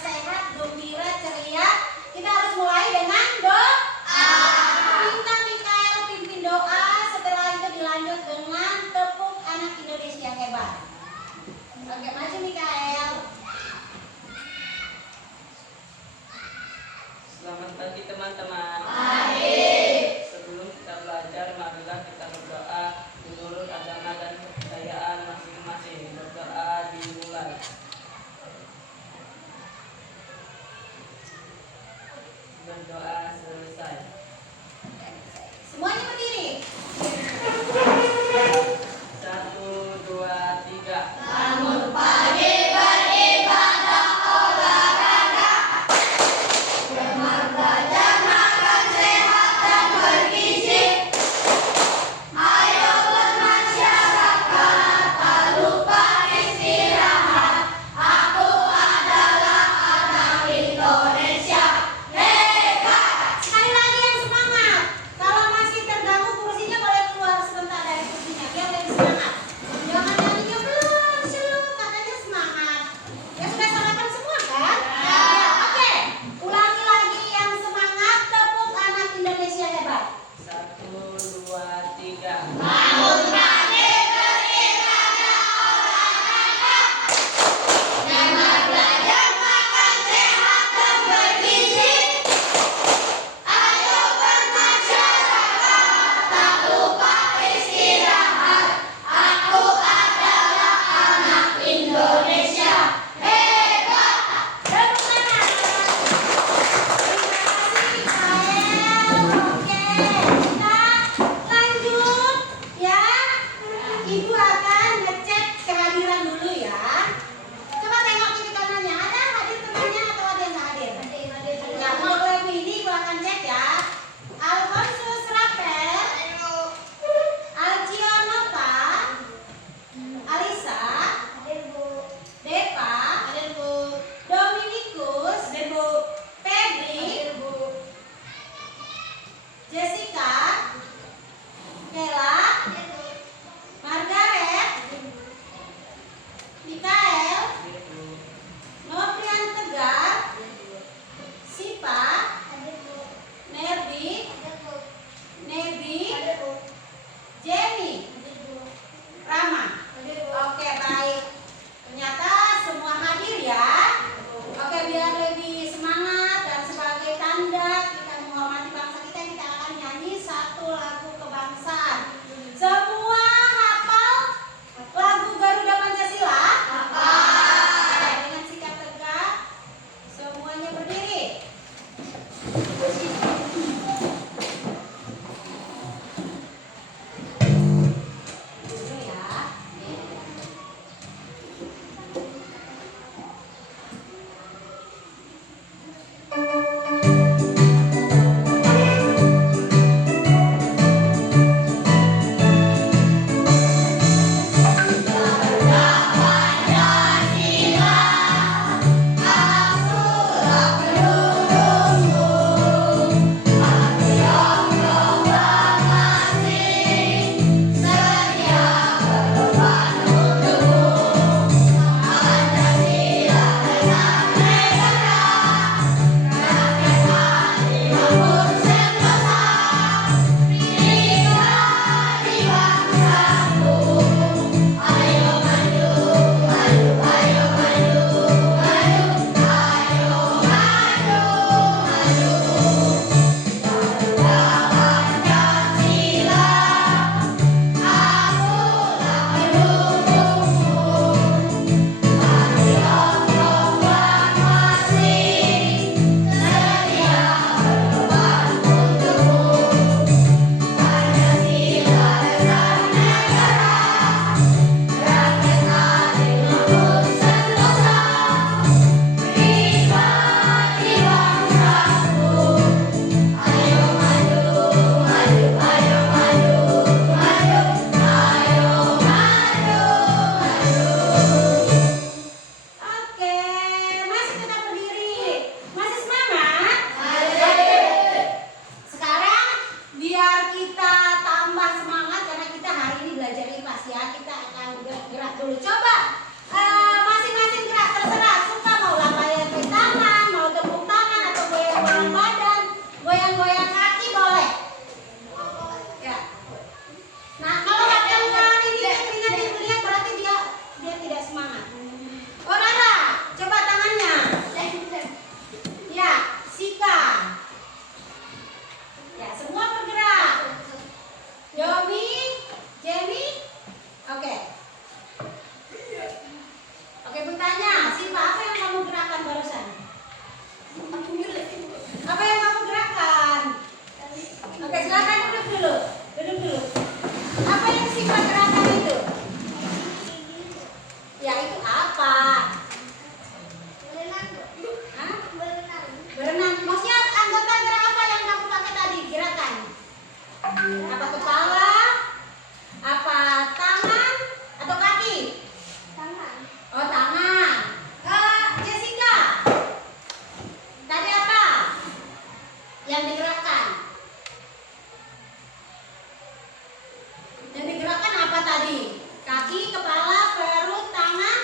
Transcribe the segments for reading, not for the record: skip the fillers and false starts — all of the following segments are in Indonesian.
sehat, gembira, ceria. Kita harus mulai dengan doa. Minta Mikael pimpin doa. Setelah itu dilanjut dengan tepuk anak Indonesia yang hebat. Oke, maju Mikael. Selamat pagi teman-teman. Sebelum kita belajar, marilah kita berdoa menurut agama dan kepercayaan masing-masing. Berdoa dimulai. Berdoa selesai. Semuanya berdiri. 1, 2, 3. Bangun pagi beribadah olahraga. Belajar makan sehat dan bergizi. Ayo bermasyarakat, tak lupa istirahat. Ya itu apa? Hah? Berenang. Maksudnya anggota gerak apa yang kamu pakai tadi? Gerakan? Apa kepala? Apa tangan? Atau kaki? Oh tangan. Jessica, tadi apa yang digerakkan? Yang digerakkan apa tadi? Kaki, kepala, perut, tangan?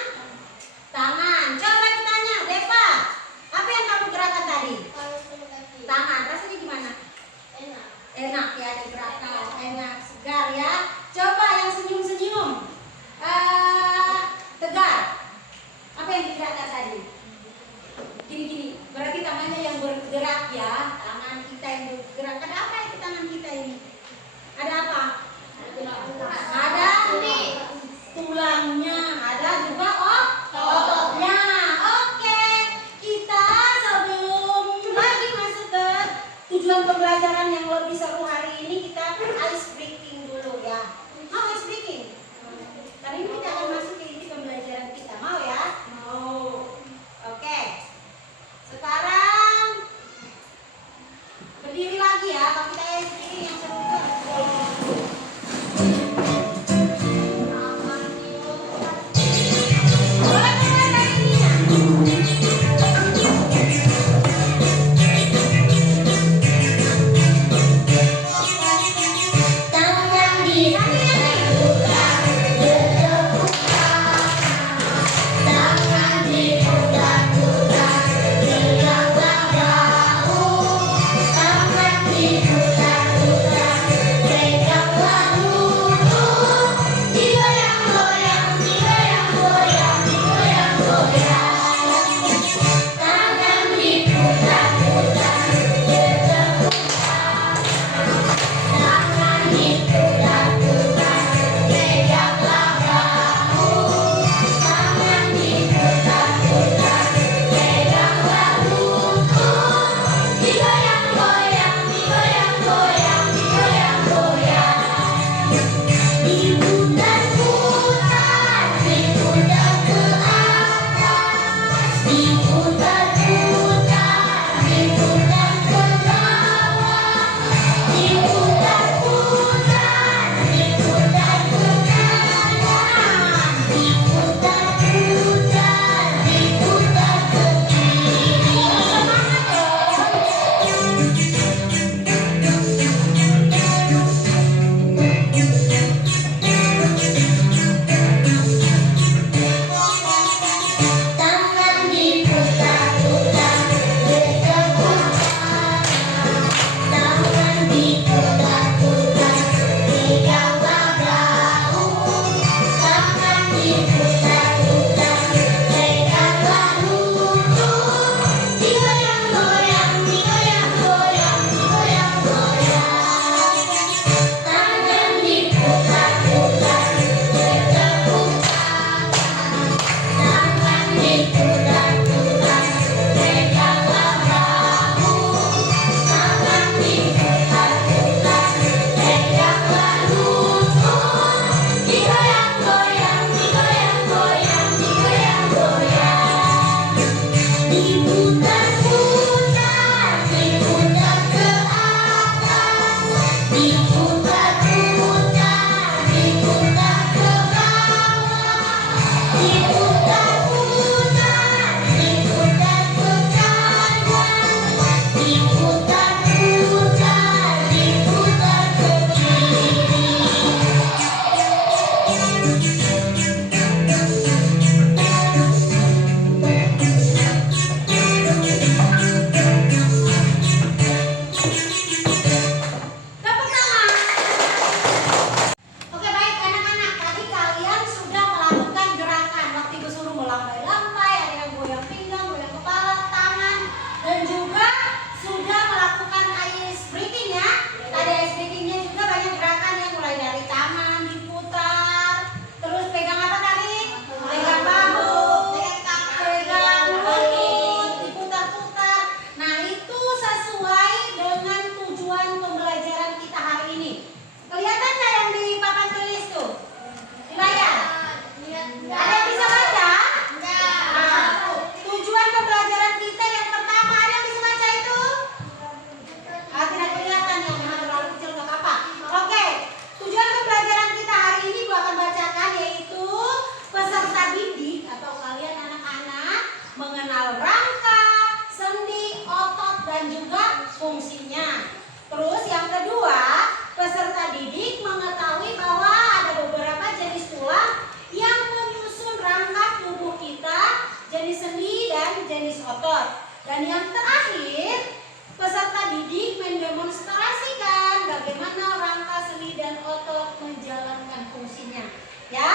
jenis otot. Dan yang terakhir, peserta didik mendemonstrasikan bagaimana rangka sendi dan otot menjalankan fungsinya. Ya,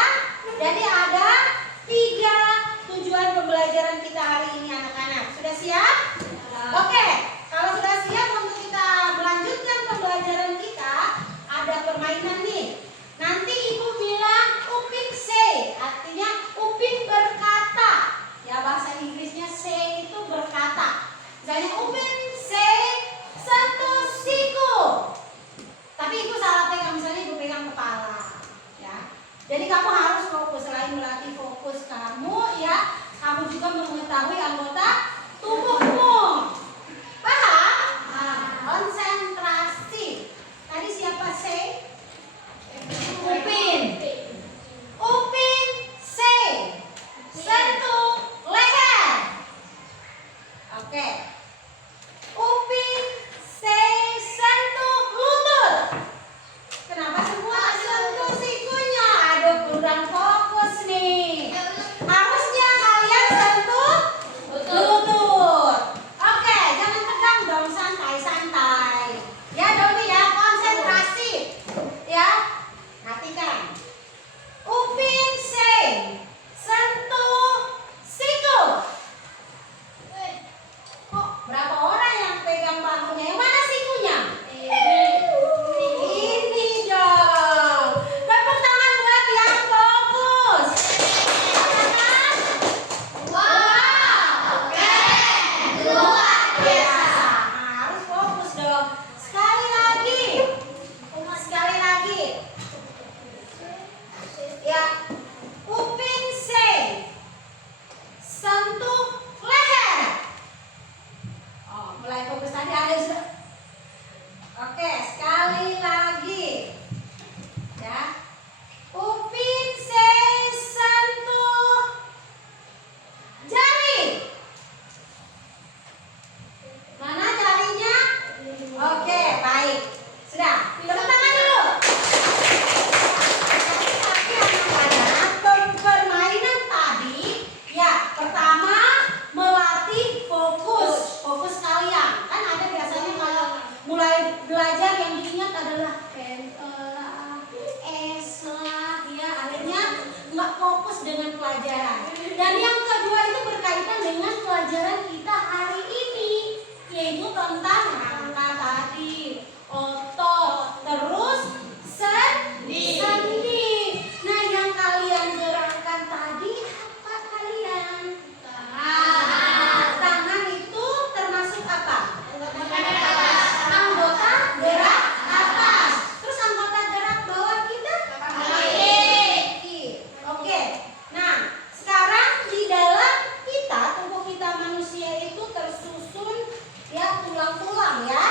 jadi ada 3 tujuan pembelajaran kita hari ini anak-anak. Sudah siap? Oke, kalau sudah siap untuk kita melanjutkan pembelajaran kita, ada permainan nih. Nanti ibu bilang Upin say, artinya Upin berkata. Ya, bahasa Inggrisnya say itu berkata. Misalnya Upin say sentuh siku. Tapi ibu salah pegang, misalnya ibu pegang kepala. Ya. Jadi kamu harus fokus, selain melatih fokus kamu, ya, kamu juga mengetahui anggota tubuhmu. Paham? Konsentrasi. Tadi siapa say? Upin. Upin say sentuh leher. Oke. Upin say sentuh lutut. Kenapa semua sentuh sikunya? Aduh, kurang fokus nih. Harusnya kalian sentuh lutut. Oke, jangan tegang dong, santai-santai. Ya, Domi ya, konsentrasi. Ya, perhatikan. Upin say sentuh siku. Kok berapa orang yang pegang bangkunya? Yang mana sikunya? Ini dong. Tepuk tangan buat yang fokus. Katakan. Wow, keren, luar biasa. Nah, harus fokus dong. Sekali lagi. Sekali lagi. Ya. Upin say sentuh leher. Oh, mulai fokus tadi ada yang sudah. Oke, sekali lagi. Ya. Upin say sentuh jari. Mana jarinya? Oke, baik. Sudah, tepuk tangan dulu. Tapi anak-anak, permainan tadi, ya, pertama melatih fokus kalian. Kan ada biasanya kalau mulai belajar yang diingat adalah pentelah, eslah, ya, akhirnya nggak fokus dengan pelajaran. Dan yang kedua itu berkaitan dengan pelajaran kita hari ini, yaitu tentang rangka tadi, otot, terus sendi. Nah, yang kalian gerakkan tadi apa kalian? Tangan itu termasuk apa? Anggota gerak atas. Terus anggota gerak bawah kita? Kaki. Oke. Nah, sekarang di dalam kita, tubuh kita manusia itu tersusun, ya, tulang-tulang, ya.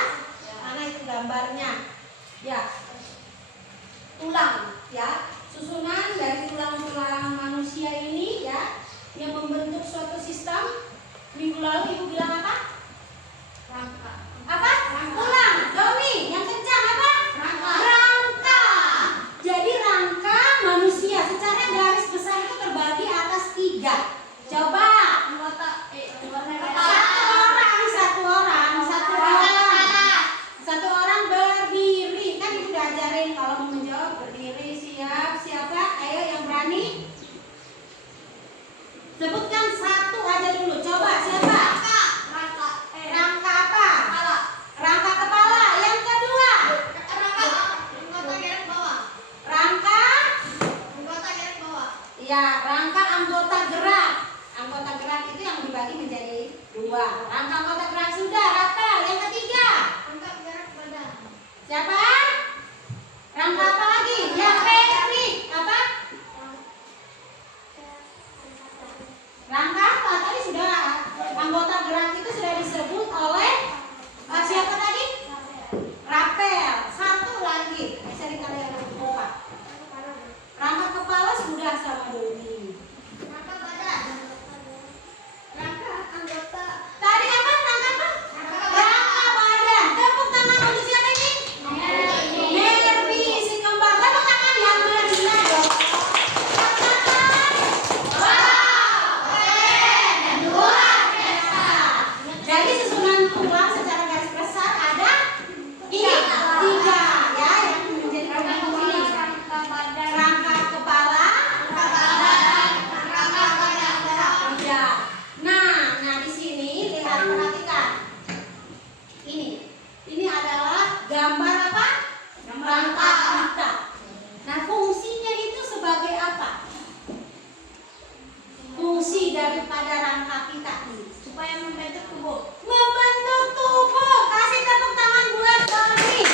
Mana itu gambarnya? Ya. Tulang, ya. Susunan dari tulang-tulang manusia ini, ya, yang membentuk suatu sistem. Minggu lalu ibu bilang apa? Rangka. Apa? Ulang. Domi, yang kencang apa? Rangka. Jadi rangka manusia secara garis besar itu terbagi atas 3. Coba. Satu orang berdiri. Kan ibu udah ajarin kalau mau menjawab berdiri, siap. Siapa? Ayo yang berani. Sebutkan satu aja dulu. Coba siapa? Rangka apa? Rangka kepala. Yang kedua? Rangka? Ya, rangka anggota gerak. Anggota gerak itu yang dibagi menjadi 2. Rangka anggota gerak sudah, Rafael. Yang ketiga? Siapa? Rangka apa lagi? Ya, Patrick. Apa? Rangka apa? Tadi sudah. daripada rangka kita nih. Supaya membentuk tubuh. Membentuk tubuh. Kasih tepuk tangan buat Doni.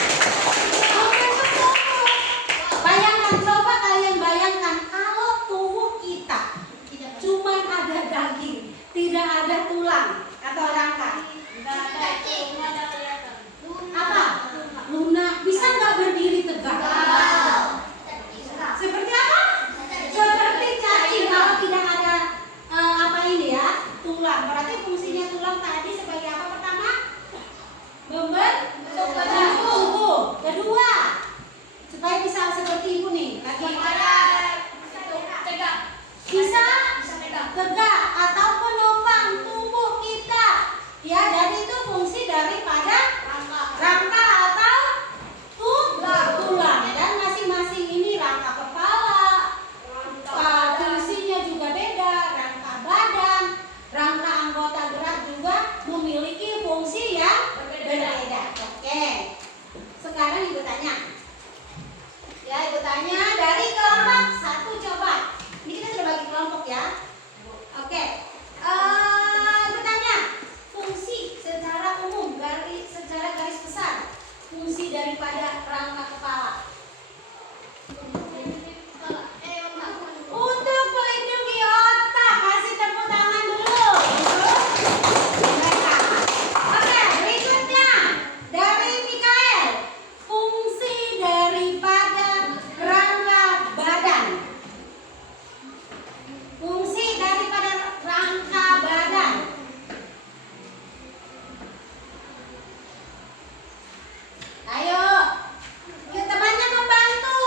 Membentuk tubuh. Bayangkan, coba kalian bayangkan kalau tubuh kita cuma ada daging, tidak ada tulang atau rangka. Apa? Lunak. Bisa nggak berdiri tegak? Seperti apa? Seperti cacing kalau tidak ada apa ini ya, tulang. Berarti fungsinya tulang tadi sebagai apa pertama? Membentuk tubuh. Kedua, supaya bisa seperti ibu nih, lagi bisa tegak atau penopang tubuh kita. Ya, jadi itu fungsi daripada rangka atau tulang. Dan masing-masing ini rangka kepala, fungsinya juga beda. Rangka badan, rangka anggota gerak juga memiliki fungsi yang berbeda. Oke, sekarang ibu tanya. Ya, ibu tanya dari kelompok 1 coba. Ini kita sudah bagi kelompok ya. Oke, ibu tanya fungsi secara umum, secara garis besar, fungsi daripada rangka kepala. Untuk melindungi otak, kasih tepuk tangan dulu. Oke, berikutnya dari Mikael, fungsi daripada rangka badan. Fungsi daripada rangka badan. Ayo, kita banyak membantu.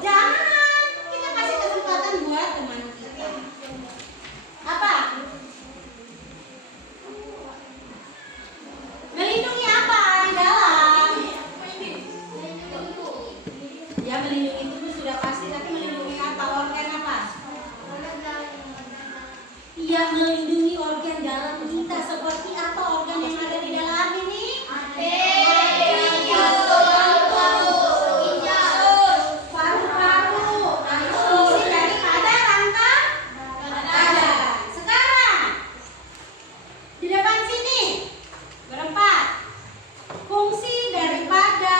Jangan, kita kasih kesempatan buat teman kita. Apa? Melindungi apa di dalam? Ya, melindungi tubuh sudah pasti, tapi melindungi apa? Organ apa? Iya, melindungi organ dalam kita. Seperti apa organ yang ada di dalam ini? Paru-paru. Nah, itu fungsi daripada rangka badan. Sekarang di depan sini berempat. Fungsi daripada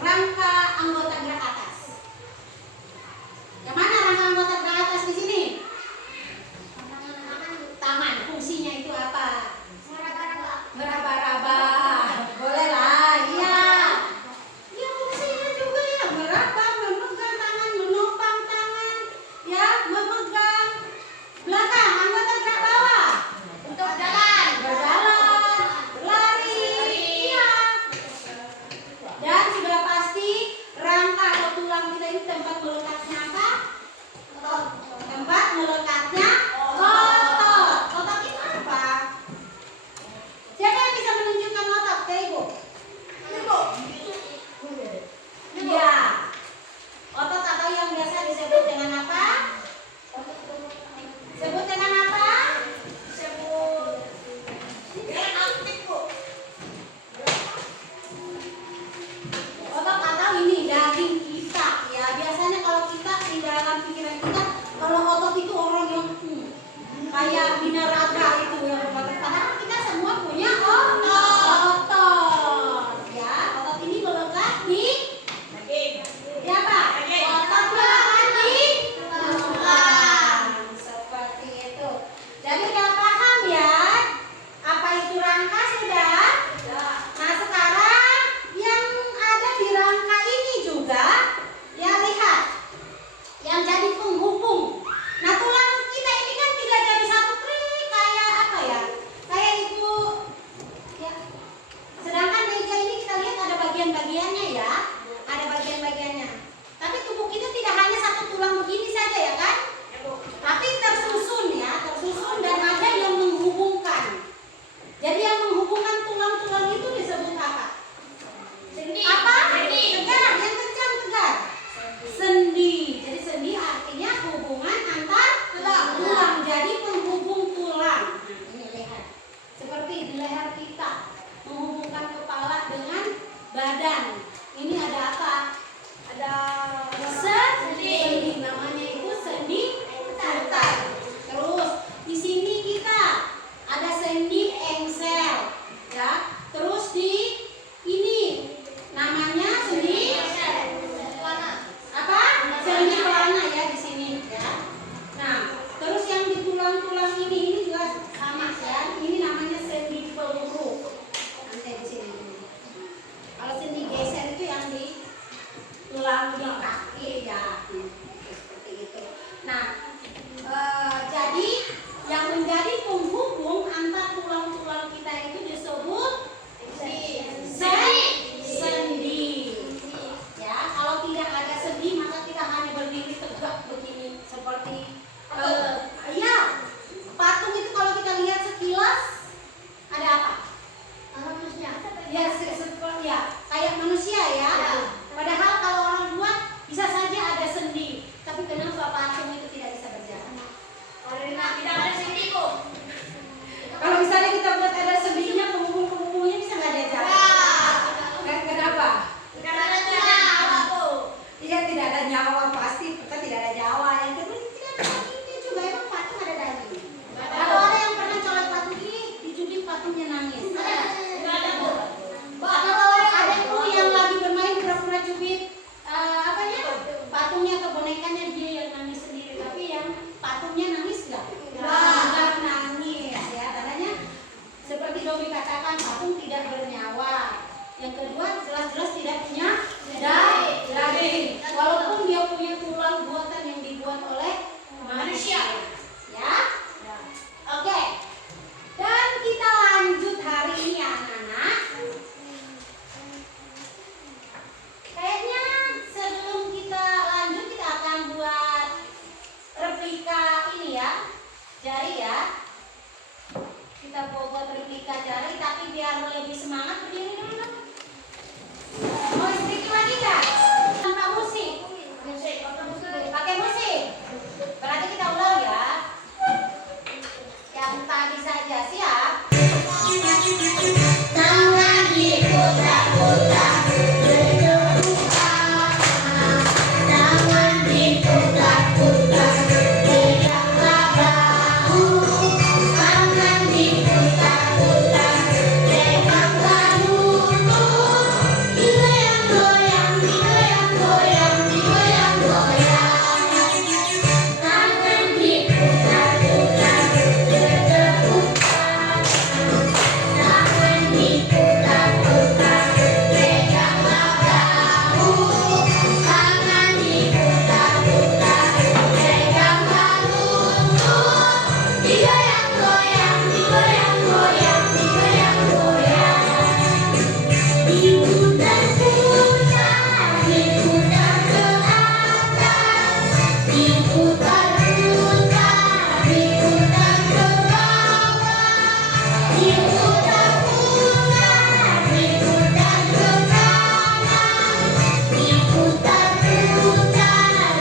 rangka anggota gerak atas. Yang mana rangka anggota gerak atas di sini? Tangan. Fungsinya itu apa? Meraba-raba. Boleh lah, iya. Ya, fungsinya juga ya meraba, memegang tangan, menopang tangan, ya, memegang belakang, anggota gerak bawah. Untuk jalan. Berjalan, berlari, iya. Dan sudah pasti rangka atau tulang kita ini tempat melekatnya apa? Tempat melekatnya otot. Otot itu apa? Siapa yang bisa menunjukkan otot ke ibu? Iya. Otot atau yang biasa disebut dengan apa? Sebut dengan apa? Otot atau ini daging kita. Ya, biasanya kalau kita di dalam pikiran kita, kalau otot itu orang yang kayak binaraga itu yang berotot. Padahal kita semua punya otot. Ya, otot ini melekat di apa? Otot melekat di tulang. Seperti itu. Jadi udah paham ya? Apa itu rangka sudah? Nah, sekarang yang ada di rangka ini juga, ya lihat, yang jadi penghubung. Nah, tulang kita ini kan tidak jadi satu trik kayak apa ya? jari ya. Kita buat replika jari, tapi biar lebih semangat berdiri dulu. Mau sedikit lagi nggak? Tanpa musik. Pakai musik. Berarti kita ulang ya. Yang tadi saja, siap? Tangan diputar-putar, berdoa. Tangan diputar-putar, tegaklah bahu. Tangan diputar-putar, tegaklah lutut. Digoyang-goyang, digoyang-goyang, digoyang-goyang. Tangan diputar-putar, bertepuk tangan. Tangan diputar-putar, tegaklah bahu. Tangan diputar-putar, tegaklah lutut. Digoyang-goyang, digoyang-goyang, digoyang-goyang. Diputar-putar, diputar ke atas. Diputar-putar, diputar ke bawah. Diputar-putar, diputar ke kanan. Diputar-putar,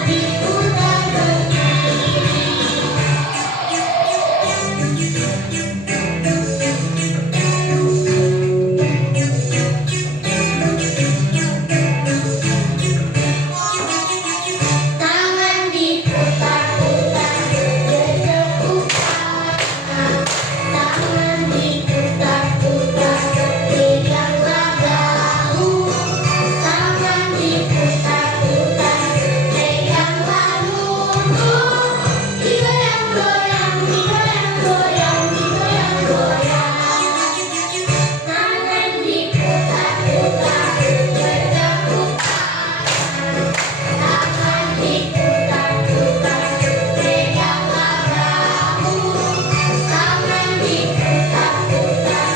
diputar ke tangan diputar-putar, bertepuk tangan. Tangan diputar-putar, tegaklah bahu. Tangan diputar-putar, tegaklah lutut. Digoyang-goyang, digoyang-goyang, digoyang-goyang. Tangan diputar-putar, bertepuk tangan. Tangan diputar-putar, tegaklah bahu. Tangan diputar-putar,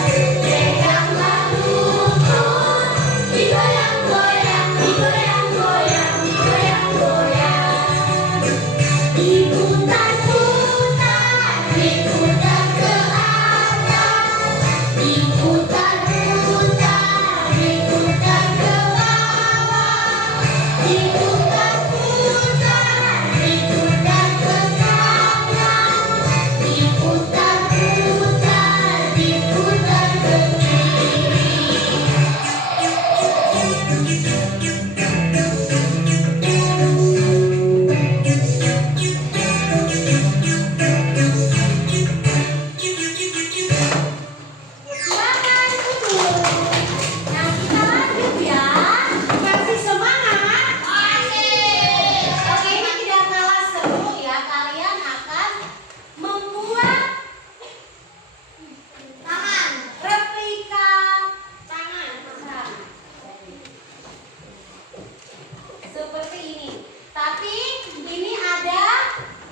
tegaklah lutut. Digoyang-goyang, digoyang-goyang, digoyang-goyang. Diputar-putar, diputar ke atas. Diputar-putar, diputar ke bawah. Diputar-putar, diputar ke kanan. Diputar-putar, diputar ke Silakan duduk. Nah, kita lanjut ya. Kasih semangat. Oke, ini tidak kalah seru ya. Kalian akan membuat replika tangan. Seperti ini. Tapi ini ada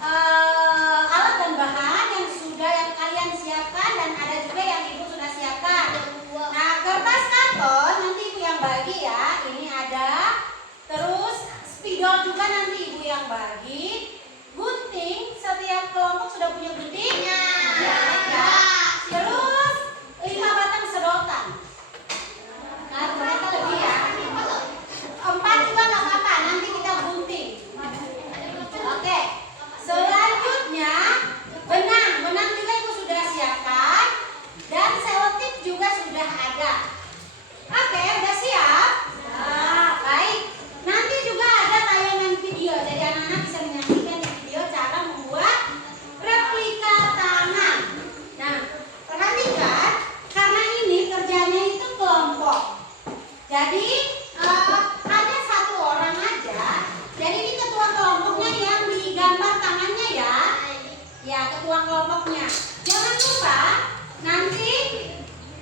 alat dan bahan yang sudah yang kalian siapkan dan ada juga yang ibu sudah siapkan. Nah, kertas karton nanti ibu yang bagi ya. Ini ada. Terus spidol juga nanti ibu yang bagi. Gunting, setiap kelompok sudah punya gunting. Ya. Terus 5 batang sedotan. Nah, ternyata lebih ya. 4 juga nggak apa-apa. Nanti kita gunting. Oke. Selanjutnya benang juga ibu sudah siapkan dan selotip juga sudah ada. Oke, udah siap? Baik. Nanti juga ada tayangan video, jadi anak-anak bisa menyaksikan di video cara membuat replika tangan. Nah, perhatikan karena ini kerjanya itu kelompok. Jadi ada 1 orang aja. Jadi ini ketua kelompoknya yang digambar tangannya ya. Ya, ketua kelompoknya. Jangan lupa nanti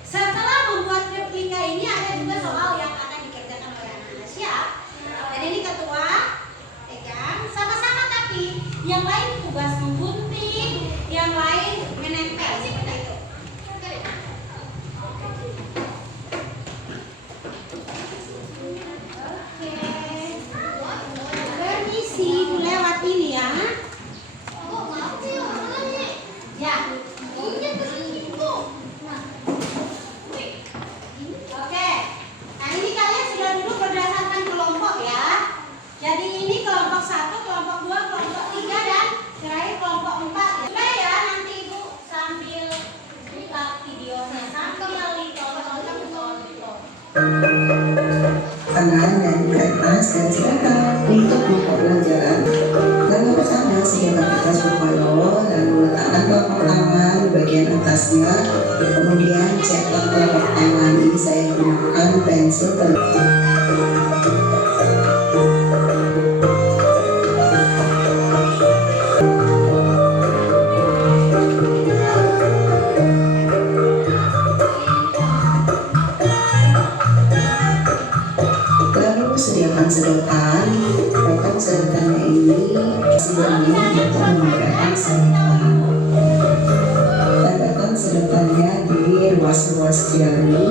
setelah membuat replika ini ada juga soal yang akan dikerjakan oleh anak-anak. Siap? Jadi ini ketua pegang sama-sama, tapi yang lain tugas menggunting, yang lain menempel seperti itu. Permisi, Bu lewat ini ya. tangan dan kertas dan silakan untuk buka pelajaran. Langkah pertama, sediakan kertas berbalon, lalu letakkan telapak tangan di bagian atasnya, kemudian cetak telapak tangan. Ini saya gunakan pensil sediakan sedotan, potong sedotannya ini sebelumnya untuk menggunakan sedotan. Tambahkan sedotannya di ruas-ruas jari.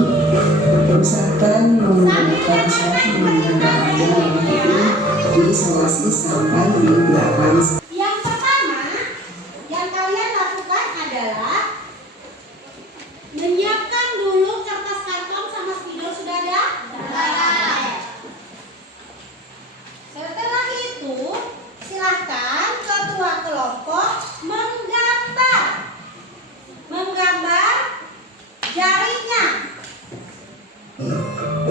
Usahakan menggunakan suatu menggunakan jari diisolasi sampai di belakang. Yang pertama yang kalian lakukan adalah menyiapkan dulu kertas karton sama spidol. Sudah ada? Setelah itu silahkan ketua kelompok menggambar jarinya.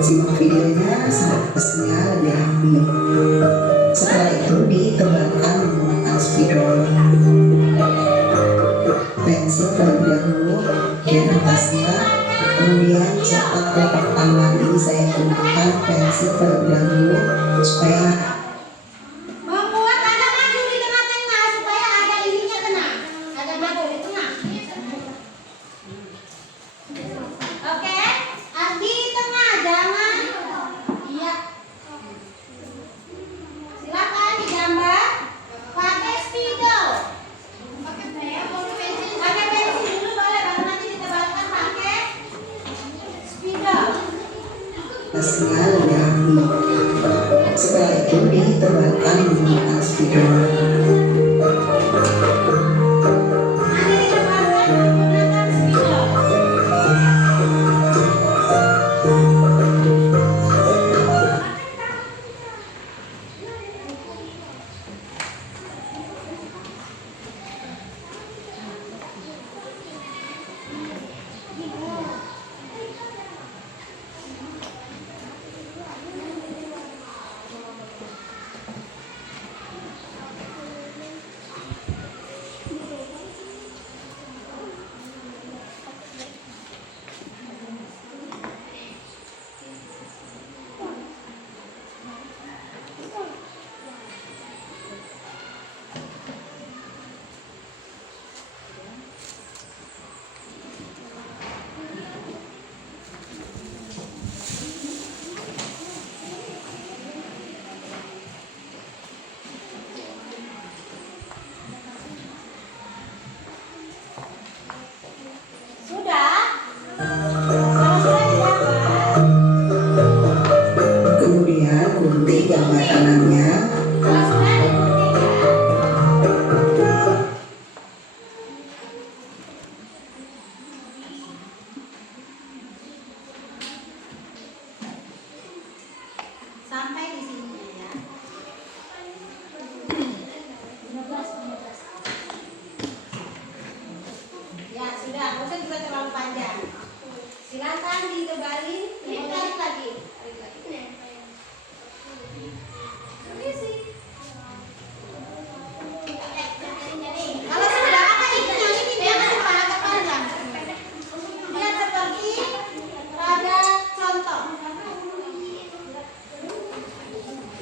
Simak videonya seharusnya lebih rapi. Setelah itu ditebalkan menggunakan spidol. Pensil terlebih dahulu di atasnya, kemudian cetak telapak tangan. Ini saya gunakan pensil terlebih dahulu supaya Membuat agak maju di tengah-tengah supaya ada ininya kena. Agak maju di tengah. Oke, di tengah jangan. Iya. Silakan digambar pakai spidol. Pakai pensil dulu boleh, baru nanti ditebalkan pakai spidol. pasnya lebih rapi. Setelah itu ditebalkan menggunakan spidol. Nanti ditebalkan menggunakan spidol. Sudah? Kalau sudah digambar, Kemudian gunting gambar tangannya. kalau sudah digunting sampai di sini ya. 15. Ya sudah, nggak usah juga terlalu panjang. Silakan ditebalin, tarik lagi. Permisi. Kalau sudah apa ini yang ini jangan lupa agak panjang. Lihat seperti pada contoh.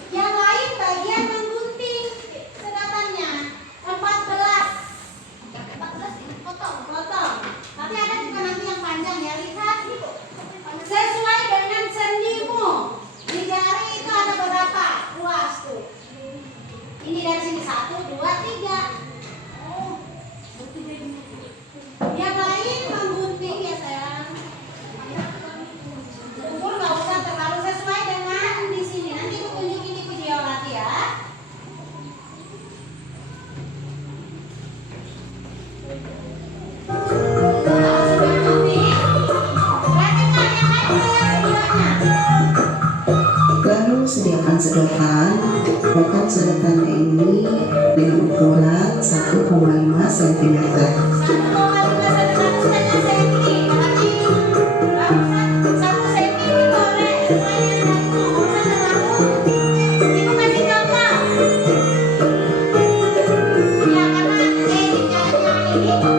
Yang lain bagian menggunting sedotannya 14. Potong. Tapi ada juga nanti yang panjang ya. Lihat sesuai dengan sendimu. Di jari itu ada berapa ruas tuh? Ini dari sini 1, 2, 3. Yang lain menggunting ya sayang. Ukur nggak usah terlalu sesuai dengan di sini. Nanti aku tunjukin di video lagi ya. Kalau sudah gunting, perhatikan yang lain saya videonya. Lalu sediakan sedotan. Potong sedotannya ini dengan ukuran 1,5 cm. 1,5 cm. Berarti 1 cm boleh.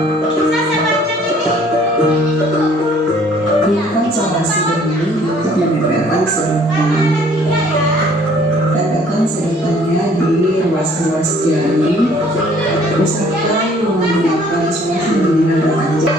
Bisa saya baca ini? Gunakan solasi benih untuk menempelkan Karena sedotan. ada 3 ya. Letakkan sedotannya di ruas-ruas jari. Usahakan menggunakan solasi benih nada panjang.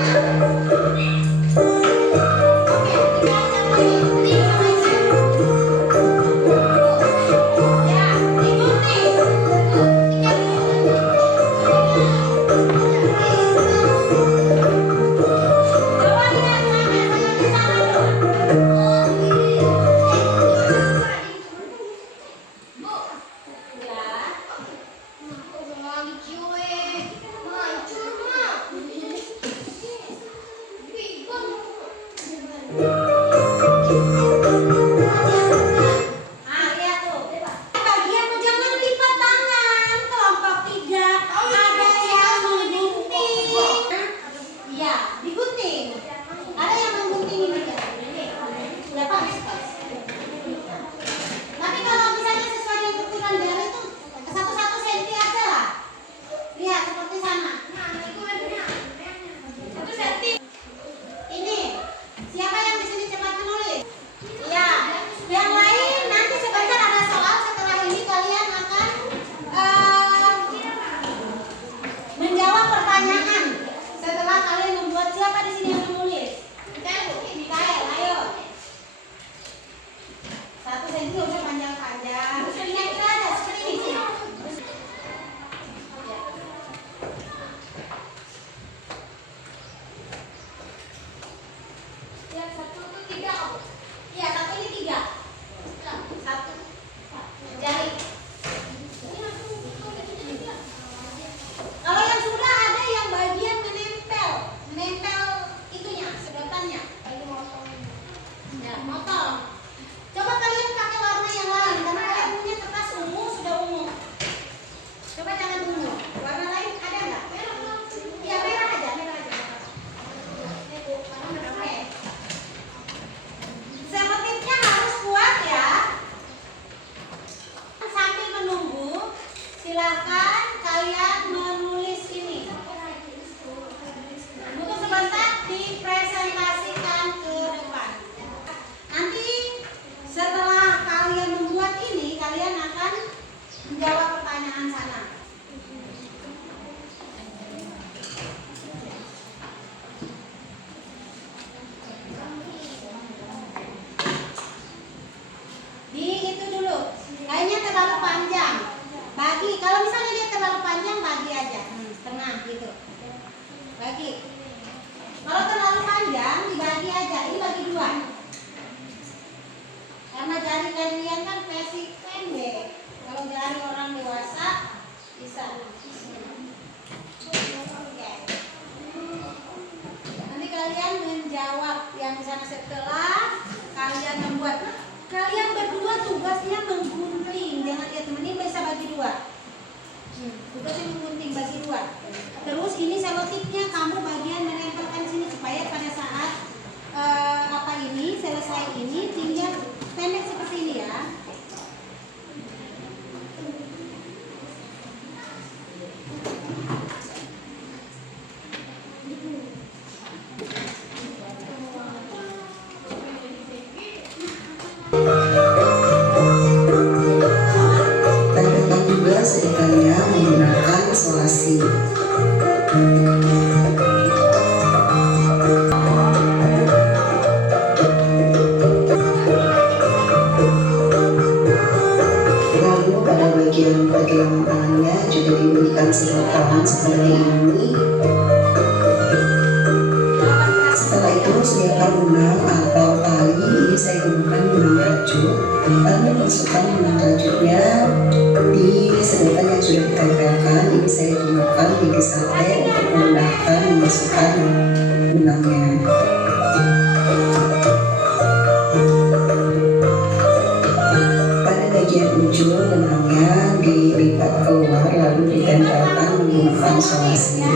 Silakan kalian menulis ini. Untuk sebentar dipresentasikan ke depan. Nanti setelah kalian membuat ini, kalian akan menjawab pertanyaan sana. Di itu dulu. Kayaknya terlalu panjang. Bagi, kalau misalnya dia terlalu panjang, bagi aja setengah gitu. Bagi. Kalau terlalu panjang, dibagi aja. Ini bagi 2. Karena jari kalian kan versi pendek. Kalau jari orang dewasa bisa. Oke. Nanti kalian menjawab yang di sana setelah kalian membuat. Kalian berdua tugasnya menggunting, jangan lihat temen ini bisa bagi 2. Tugasnya menggunting bagi 2. Terus ini selotipnya kamu bagian menempelkan sini supaya pada saat selesai ini tinggal pendek seperti ini ya. Tandanya juga sedotannya menggunakan solasi. Lalu pada bagian pergelangan tangannya juga diberikan sedotan seperti ini. Setelah itu sediakan benang atau tali. Ini saya gunakan benang rajut. Lalu masukkan benang rajutnya di sedotan yang sudah ditempelkan. Ini saya gunakan gigi sate untuk memudahkan memasukkan benangnya. Pada bagian ujung benangnya dilipat keluar lalu ditempelkan menggunakan solasi.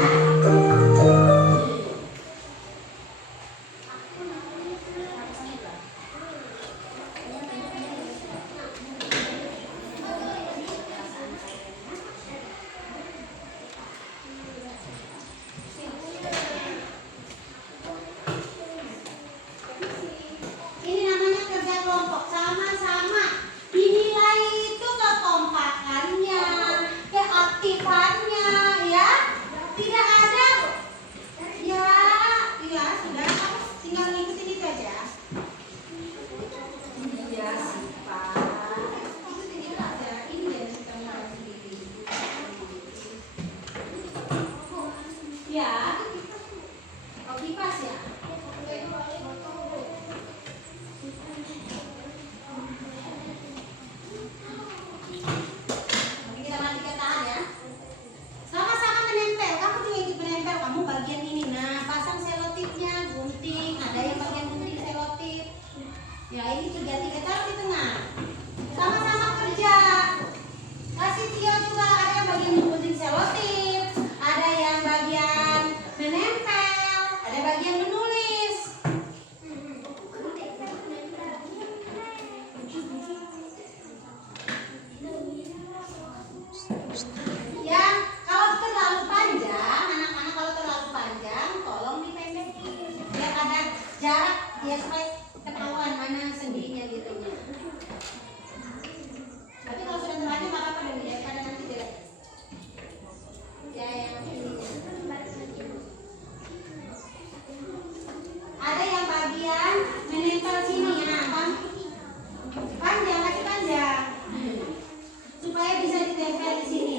jarak ya supaya ketahuan mana sendinya gitu. Tapi kalau sudah terlanjur nggak apa-apa dong ya, karena nanti jelek. Ya yang ini. Ada yang bagian menempel sini ya, panjang kasih panjang supaya bisa ditempel di sini.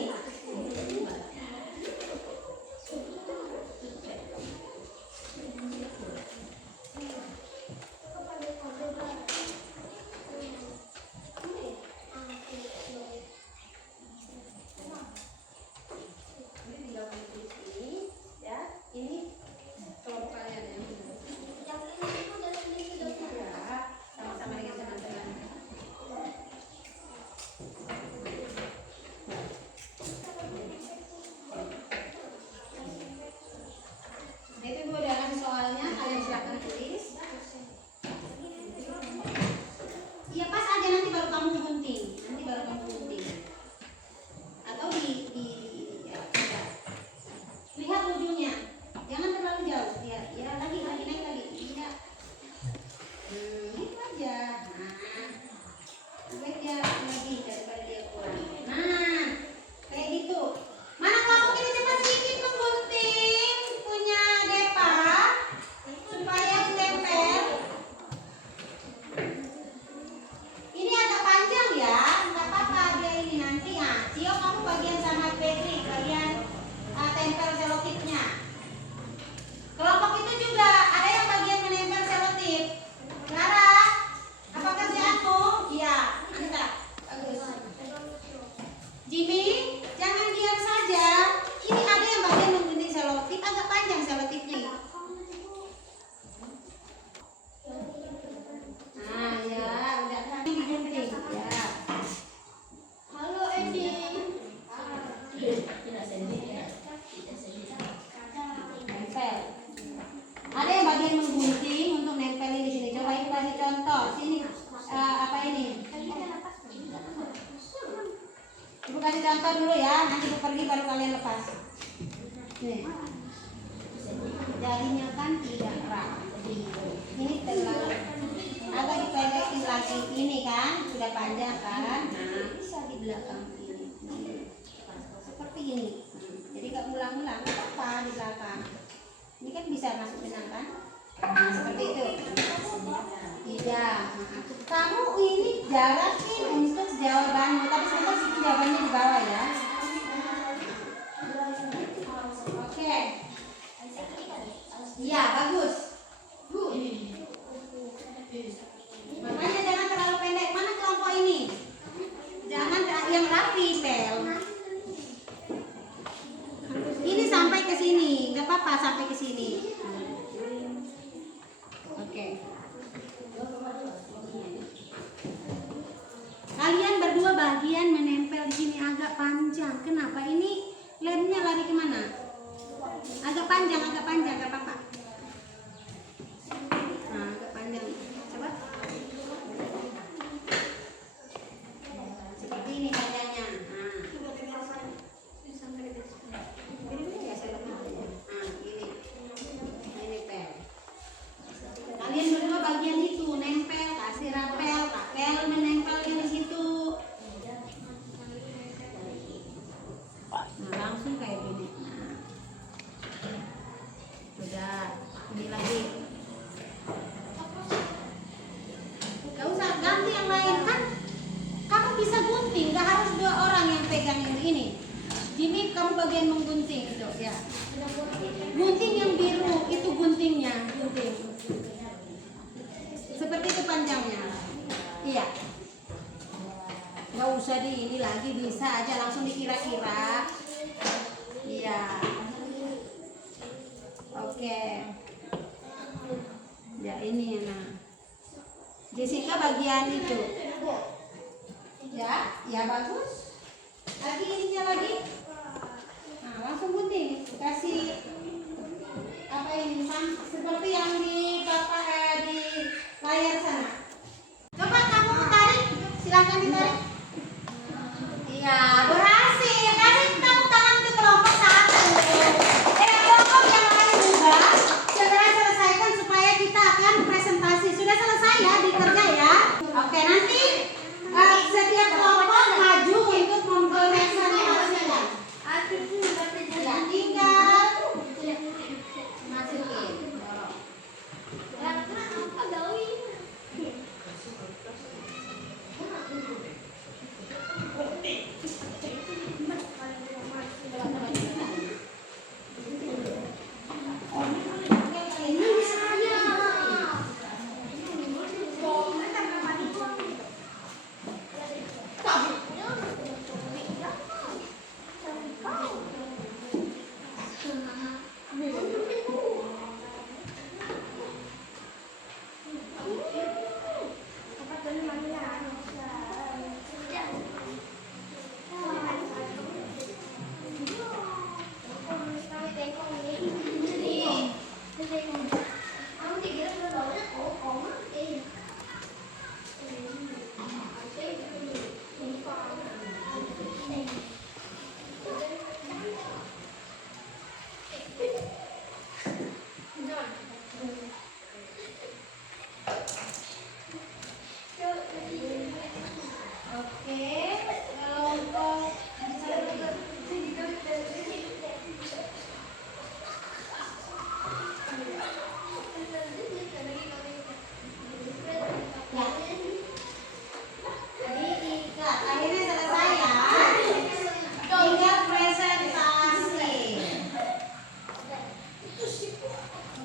Ada yang bagian menggunting untuk nempelin di sini. Coba ibu kasih contoh. Sini apa ini? Ibu kasih contoh dulu ya. Nanti ibu pergi baru kalian lepas. Nih. Jadinya kan tidak rapi. Ini terlalu agak dipendekin lagi. Ini kan sudah panjang kan. Nah bisa di belakang ini. Seperti ini. Jadi gak ulang-ulang apa di belakang. Ini kan bisa masuk benang kan? Nah, seperti itu. Iya. Kamu ini jarakin untuk jawabanmu, tapi sebentar situ jawabannya di bawah ya. Oke. Iya, bagus. Makanya jangan terlalu pendek. Mana kelompok ini? Jangan yang rapi, Pel. Ini sampai ke sini, nggak apa-apa sampai ke sini. Oke. Kalian berdua bagian menempel di sini agak panjang. Kenapa? Ini lemnya lari kemana? Agak panjang, nggak apa-apa. Nah, agak panjang. Coba. Seperti ini panjangnya. Nah. Kalian berdua bagian itu nempel, kasih rapel, rapel menempelnya di situ. Nah, langsung kayak gini. Nah. Sudah, ini lagi. Gak usah ganti yang lain kan? Kamu bisa gunting, gak harus dua orang yang pegang ini. Jimmy, kamu bagian menggunting itu ya. Gunting yang biru itu guntingnya, gunting. Seperti itu panjangnya. Iya. Nggak usah di ini lagi, bisa aja langsung dikira-kira. Iya. Oke. Ya ini nah. Jessica bagian itu. Ya bagus. Lagi ininya lagi. Nah, langsung gunting. Kasih apa ini seperti yang di di layar sana. Coba kamu tarik, silakan ditarik. Iya, berhasil. Kasih tepuk tangan untuk kelompok satu. Kelompok yang lain juga segera selesaikan supaya kita akan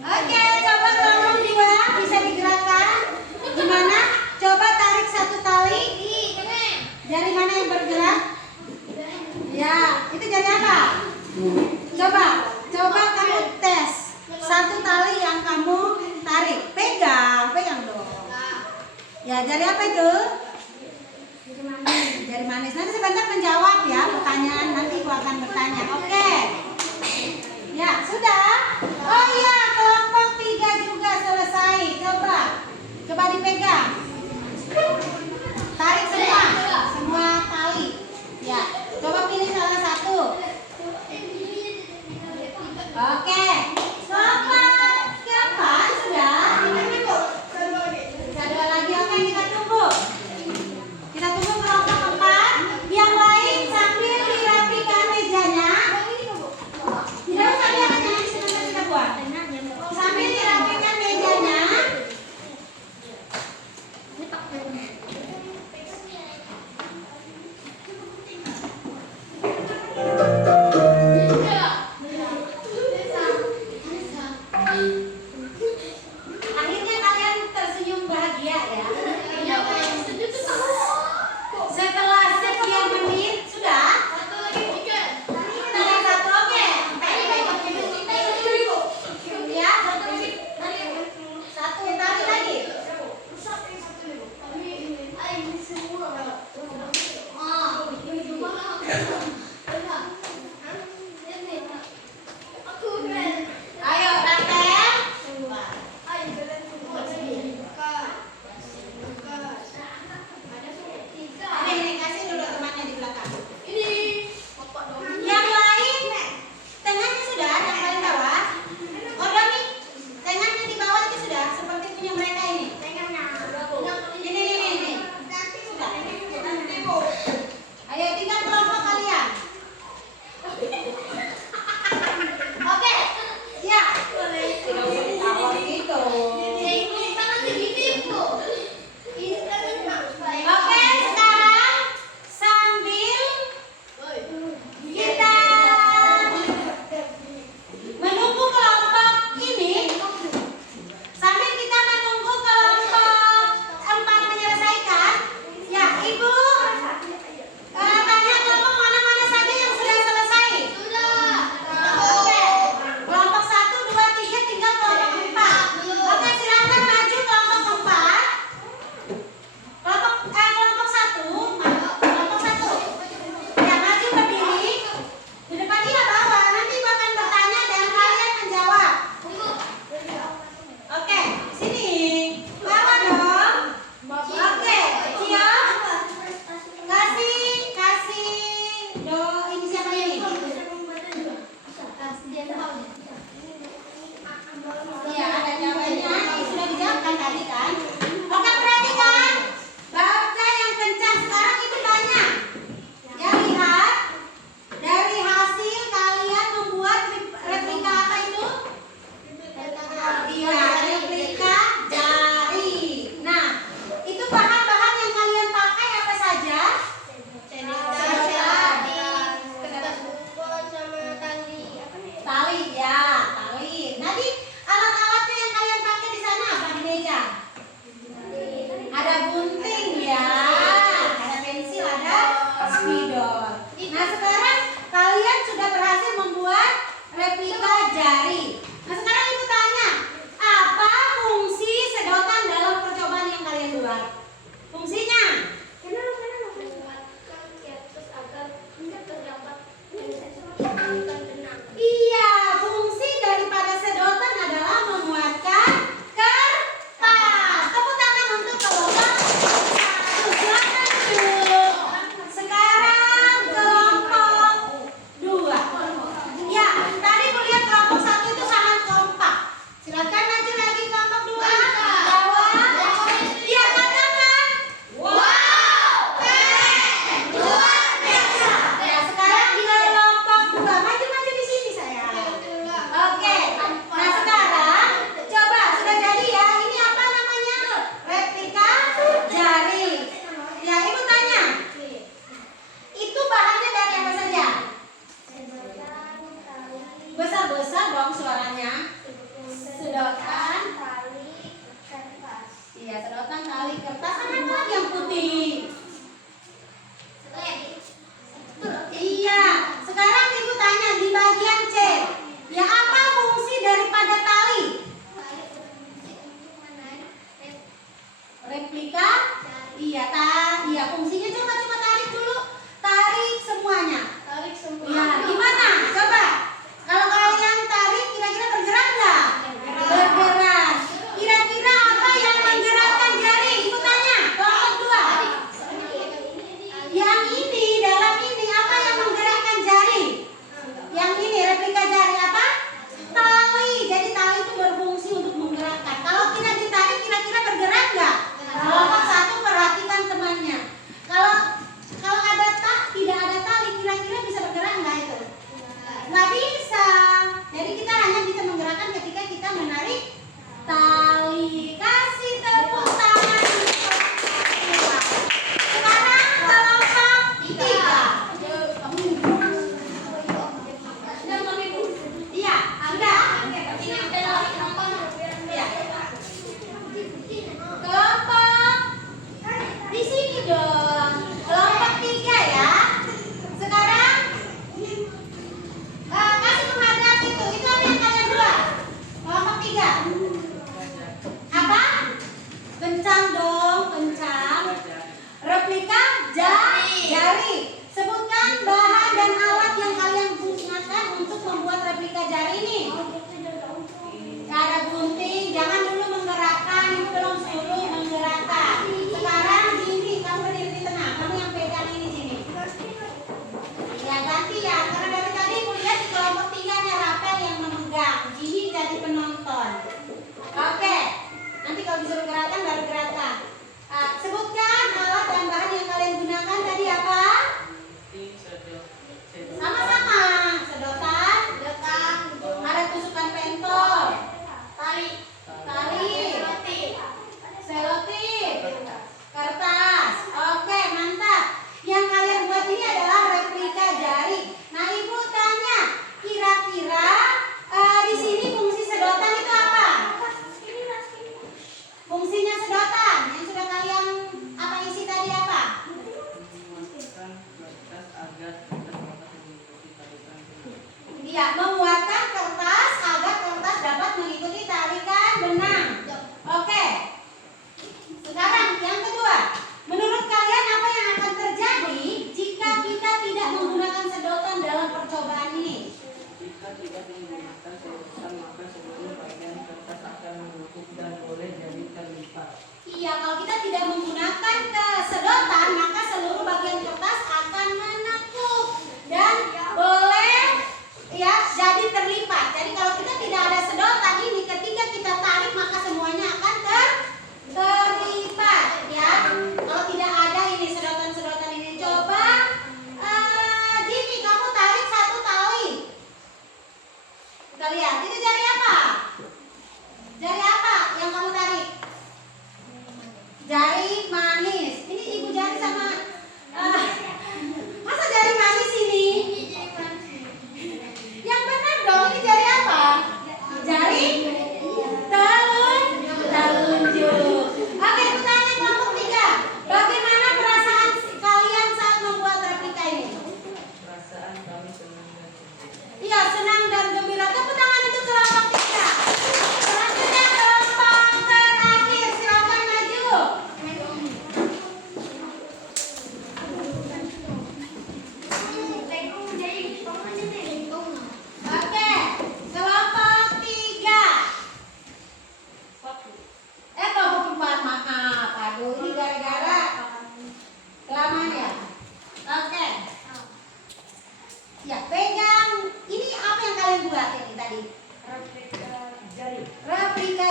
Oke, coba kelompok 2 bisa digerakkan. Gimana? Coba tarik satu tali. Jari mana yang bergerak? Ya, itu jari apa? Coba kamu tes. Satu tali yang kamu tarik. Pegang dong. Ya, jari apa itu? Jari manis. Nanti sebentar menjawab ya pertanyaan. Nanti aku akan bertanya. Oke. Ya, sudah. Oh iya, kelompok 3 juga selesai. Coba dipegang. Tarik semua tali. Ya, coba pilih salah satu. Oke. Kelompok keempat sudah. Bisa 2 lagi. Oke, kita tunggu. Kita tunggu kelompok 4. Yang lain sambil dirapikan mejanya. Tidak usah lihat, nanti sebentar kita buat.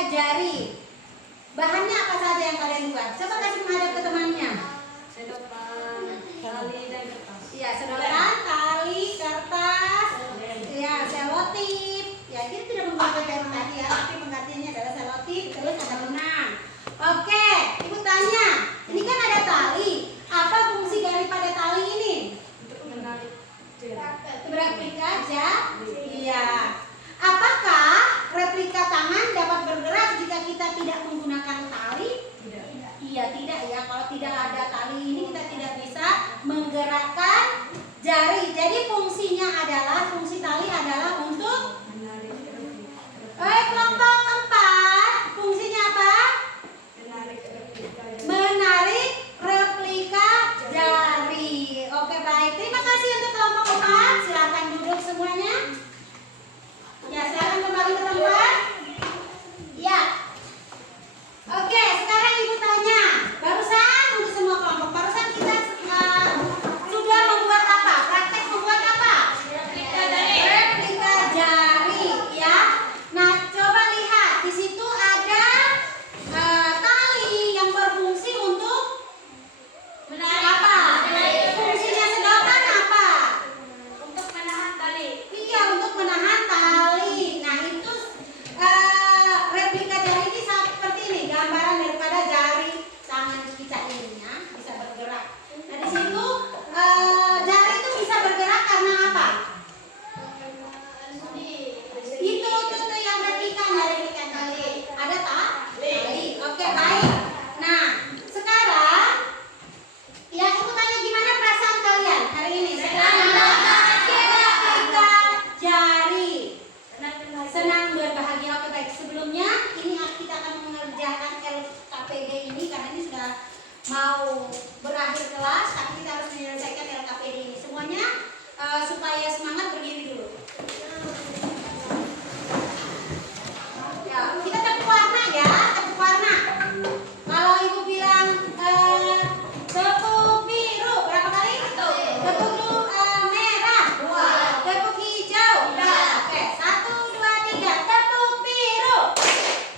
jari. Bahannya apa saja yang kalian buat? Coba kasih menghadap ke temannya. Sedotan, tali dan kertas. Iya, sedotan, tali, kertas, ya selotip. Ya, kita tidak menggunakan kayak tadi ya, tapi penggantinya adalah selotip, terus ada benang. Oke, ibu tanya, ini kan ada tali. Apa fungsi daripada tali ini? Untuk menarik Replika iya. Apakah replika tangan dapat bergerak jika kita tidak menggunakan tali? tidak. Iya, tidak ya. Kalau tidak ada tali ini kita tidak bisa menggerakkan jari. Jadi fungsi tali adalah untuk Menarik replika. kelompok 4. Fungsinya apa? Menarik replika. Menarik replika jari. Oke, baik. Terima kasih untuk kelompok 4. Silakan duduk semuanya. Ya, silakan kembali ke tempat. Ya. Oke, sekarang ibu tanya. Barusan untuk semua kelompok, barusan kita sudah membuat apa? Praktek membuat apa? Replika jari, ya. Nah, coba lihat di situ ada tali yang berfungsi untuk apa? Fungsinya sedotan apa? Untuk menahan tali. Iya, untuk menahan tali. Nah, itu replika jari ini seperti ini, gambaran daripada jari tangan kita ini ya, bisa bergerak. Nah, di situ jari itu bisa bergerak karena apa? Itu tuh yang replikanya tali. Ada tak? Tali. Oke, baik. Nah, sekarang ya ibu tanya gimana perasaan kalian hari ini? Replika jari. Senang berbahagia. Oke, baik. Sebelumnya ini kita akan mengerjakan LKPD ini karena ini sudah mau berakhir kelas, tapi kita harus menyelesaikan LKPD ini. Semuanya supaya semangat berdiri dulu. Ya, kita tepuk warna ya, tepuk warna. Kalau ibu bilang tepuk biru berapa kali? Tepuk merah. Tepuk hijau. Oke, 1, 2, 3. Tepuk biru.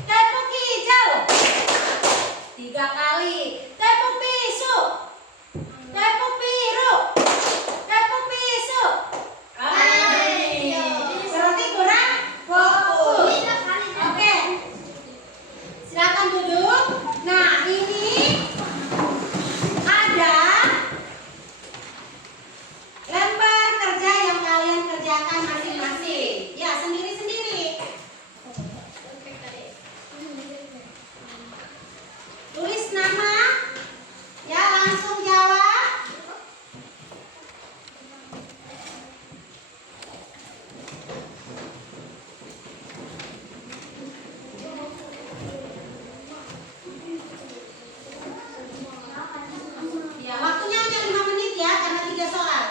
Tepuk hijau. 3 kali. Tepuk bisu. Tepuk biru. Tepuk bisu. Berarti kurang fokus. Oke. Silakan duduk. Nah, ini ada lembar kerja yang kalian kerjakan masing-masing. Ya, sendiri-sendiri. Tulis nama. Ya, langsung jawab. Ya, waktunya hanya 5 menit ya, karena 3 soal.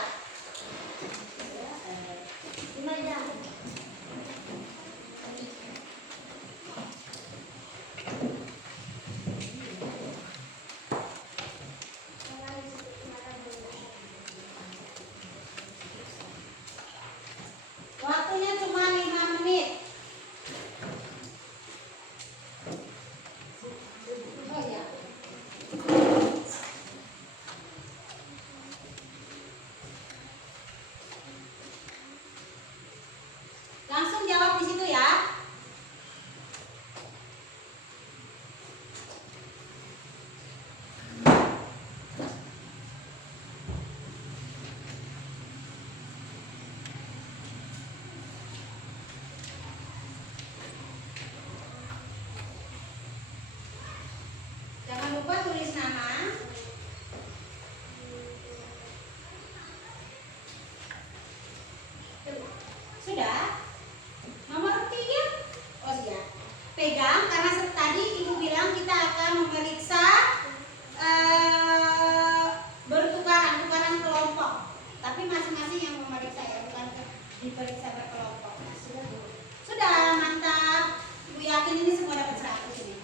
Waktunya cuma 5 menit. Oh ya. Langsung jawab di situ ya. Jangan lupa tulis nama. Sudah? Nomor 3. Oh iya. Pegang karena tadi ibu bilang kita akan memeriksa tukaran kelompok. Tapi masing-masing yang memeriksa ya, bukan diperiksa berkelompok. Sudah, mantap. Ibu yakin ini semua dapat 100 ini.